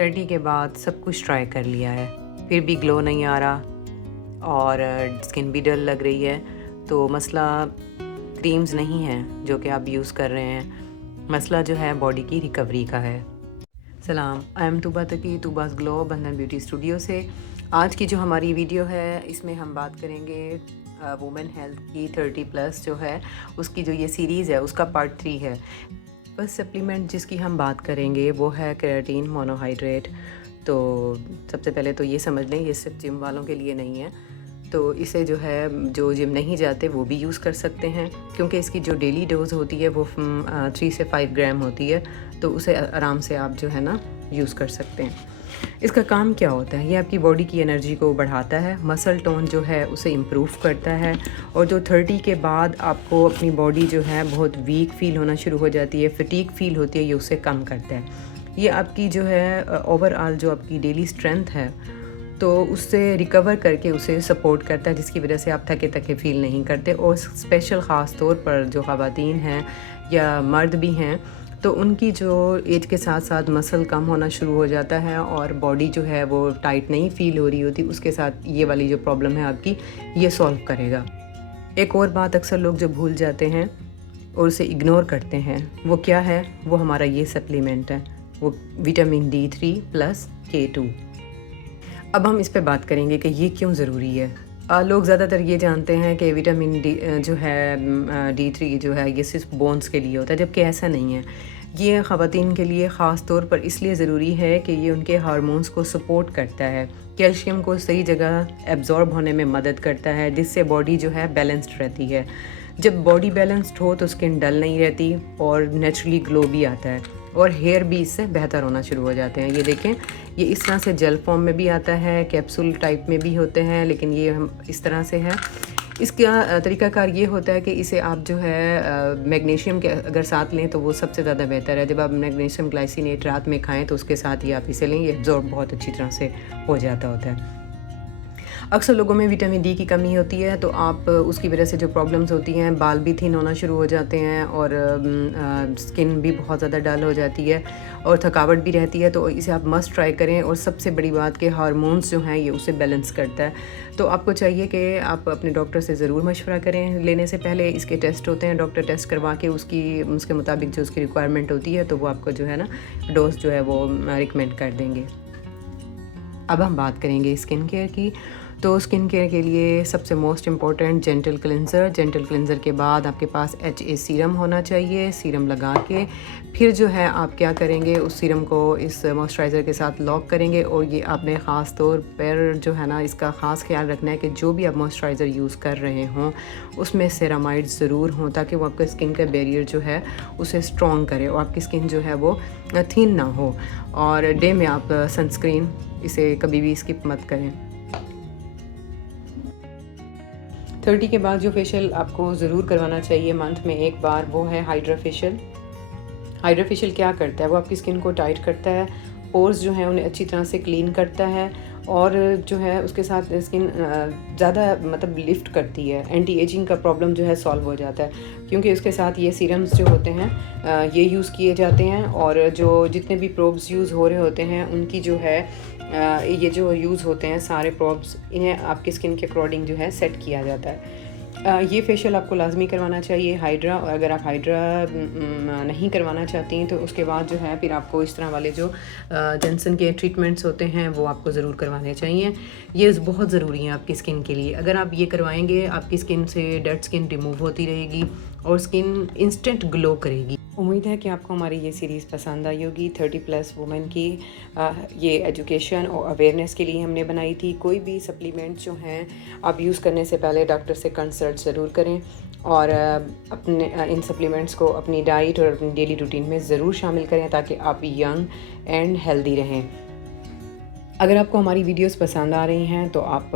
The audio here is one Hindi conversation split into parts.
30 के बाद सब कुछ ट्राई कर लिया है, फिर भी ग्लो नहीं आ रहा और स्किन भी डल लग रही है। तो मसला क्रीम्स नहीं है जो कि आप यूज़ कर रहे हैं, मसला जो है बॉडी की रिकवरी का है। सलाम, I am Tooba Taqi, Tooba's glow Bandhan beauty studio से। आज की जो हमारी वीडियो है इसमें हम बात करेंगे वुमेन हेल्थ की 30+ जो है उसकी जो ये सीरीज़ है उसका पार्ट 3 है। फर्स्ट सप्लीमेंट जिसकी हम बात करेंगे वो है केराटिन मोनोहाइड्रेट। तो सबसे पहले तो ये समझ लें ये सिर्फ जिम वालों के लिए नहीं है, तो इसे जो है जो जिम नहीं जाते वो भी यूज़ कर सकते हैं, क्योंकि इसकी जो डेली डोज होती है वो 3 से 5 ग्राम होती है, तो उसे आराम से आप जो है ना यूज़ कर सकते हैं। इसका काम क्या होता है, ये आपकी बॉडी की एनर्जी को बढ़ाता है, मसल टोन जो है उसे इम्प्रूव करता है, और जो 30 के बाद आपको अपनी बॉडी जो है बहुत वीक फील होना शुरू हो जाती है, फटीग फील होती है, ये उसे कम करता है। ये आपकी जो है ओवरऑल जो आपकी डेली स्ट्रेंथ है तो उससे रिकवर करके उसे सपोर्ट करता है, जिसकी वजह से आप थके थके फील नहीं करते। और स्पेशल ख़ास तौर पर जो ख़वातीन हैं या मर्द भी हैं तो उनकी जो एज के साथ साथ मसल कम होना शुरू हो जाता है और बॉडी जो है वो टाइट नहीं फील हो रही होती, उसके साथ ये वाली जो प्रॉब्लम है आपकी ये सॉल्व करेगा। एक और बात अक्सर लोग जो भूल जाते हैं और उसे इग्नोर करते हैं वो क्या है, वो हमारा ये सप्लीमेंट है, वो विटामिन D3 + K2। अब हम इस पे बात करेंगे कि ये क्यों ज़रूरी है। लोग ज़्यादातर ये जानते हैं कि विटामिन डी जो है D3 जो है ये सिर्फ बोन्स के लिए होता है, जबकि ऐसा नहीं है। ये ख़वातीन के लिए ख़ास तौर पर इसलिए ज़रूरी है कि ये उनके हार्मोन्स को सपोर्ट करता है, कैल्शियम को सही जगह एब्जॉर्ब होने में मदद करता है, जिससे बॉडी जो है बैलेंस्ड रहती है। जब बॉडी बैलेंस्ड हो तो स्किन डल नहीं रहती और नेचुरली ग्लो भी आता है, और हेयर भी इससे बेहतर होना शुरू हो जाते हैं। ये देखें, ये इस तरह से जेल फॉर्म में भी आता है, कैप्सूल टाइप में भी होते हैं, लेकिन ये हम इस तरह से है। इसका तरीकाकार ये होता है कि इसे आप जो है मैग्नीशियम के अगर साथ लें तो वो सबसे ज़्यादा बेहतर है। जब आप मैग्नीशियम ग्लाइसिनेट रात में खाएं तो उसके साथ ही आप इसे लें, ये एब्जॉर्ब बहुत अच्छी तरह से हो जाता होता है। अक्सर लोगों में विटामिन D की कमी होती है, तो आप उसकी वजह से जो प्रॉब्लम्स होती हैं, बाल भी थिन होना शुरू हो जाते हैं और स्किन भी बहुत ज़्यादा डल हो जाती है और थकावट भी रहती है। तो इसे आप मस्ट ट्राई करें। और सबसे बड़ी बात कि हार्मोन्स जो हैं ये उसे बैलेंस करता है। तो आपको चाहिए कि आप अपने डॉक्टर से ज़रूर मशवरा करें। लेने से पहले इसके टेस्ट होते हैं, डॉक्टर टेस्ट करवा के उसके मुताबिक जो उसकी रिक्वायरमेंट होती है तो वो आपको जो है ना डोज जो है वो रिकमेंड कर देंगे। अब हम बात करेंगे स्किन केयर की। तो स्किन केयर के लिए सबसे मोस्ट इम्पॉर्टेंट जेंटल क्लिनज़र के बाद आपके पास HA सीरम होना चाहिए। सीरम लगा के फिर जो है आप क्या करेंगे, उस सीरम को इस मॉइस्चराइज़र के साथ लॉक करेंगे। और ये आपने ख़ास तौर पर जो है ना इसका ख़ास ख्याल रखना है कि जो भी आप मॉइस्चराइज़र यूज़ कर रहे हों उसमें सेरामाइड ज़रूर हों, ताकि वो आपका स्किन का बैरियर जो है उसे स्ट्रॉन्ग करे और आपकी स्किन जो है वो थिन ना हो। और डे में आप सनस्क्रीन इसे कभी भी स्किप मत करें। 30 के बाद जो फेशियल आपको ज़रूर करवाना चाहिए मंथ में एक बार, वो है हाइड्रा फेशियल। हाइड्रा फेशियल क्या करता है, वो आपकी स्किन को टाइट करता है, पोर्स जो हैं उन्हें अच्छी तरह से क्लीन करता है और जो है उसके साथ स्किन ज़्यादा मतलब लिफ्ट करती है। एंटी एजिंग का प्रॉब्लम जो है सॉल्व हो जाता है, क्योंकि उसके साथ ये सीरम्स जो होते हैं ये यूज़ किए जाते हैं। और जो जितने भी प्रोब्स यूज़ हो रहे होते हैं उनकी जो है ये जो यूज़ होते हैं सारे प्रोब्स, इन्हें आपकी स्किन के अकॉर्डिंग जो है सेट किया जाता है। ये फेशियल आपको लाजमी करवाना चाहिए हाइड्रा। और अगर आप हाइड्रा नहीं करवाना चाहती हैं तो उसके बाद जो है फिर आपको इस तरह वाले जो जॉनसन के ट्रीटमेंट्स होते हैं वो आपको ज़रूर करवाने चाहिए। ये बहुत ज़रूरी है आपकी स्किन के लिए। अगर आप ये करवाएंगे आपकी स्किन से डेड स्किन रिमूव होती रहेगी और स्किन इंस्टेंट ग्लो करेगी। उम्मीद है कि आपको हमारी ये सीरीज़ पसंद आई होगी। 30+ वुमेन की ये एजुकेशन और अवेयरनेस के लिए हमने बनाई थी। कोई भी सप्लीमेंट जो हैं आप यूज़ करने से पहले डॉक्टर से कंसल्ट ज़रूर करें और अपने इन सप्लीमेंट्स को अपनी डाइट और अपनी डेली रूटीन में ज़रूर शामिल करें, ताकि आप यंग एंड हेल्दी रहें। अगर आपको हमारी वीडियोस पसंद आ रही हैं तो आप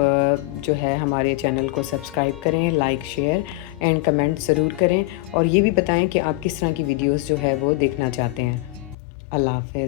जो है हमारे चैनल को सब्सक्राइब करें, लाइक, शेयर एंड कमेंट ज़रूर करें और ये भी बताएं कि आप किस तरह की वीडियोस जो है वो देखना चाहते हैं। अल्लाह हाफ़िज़।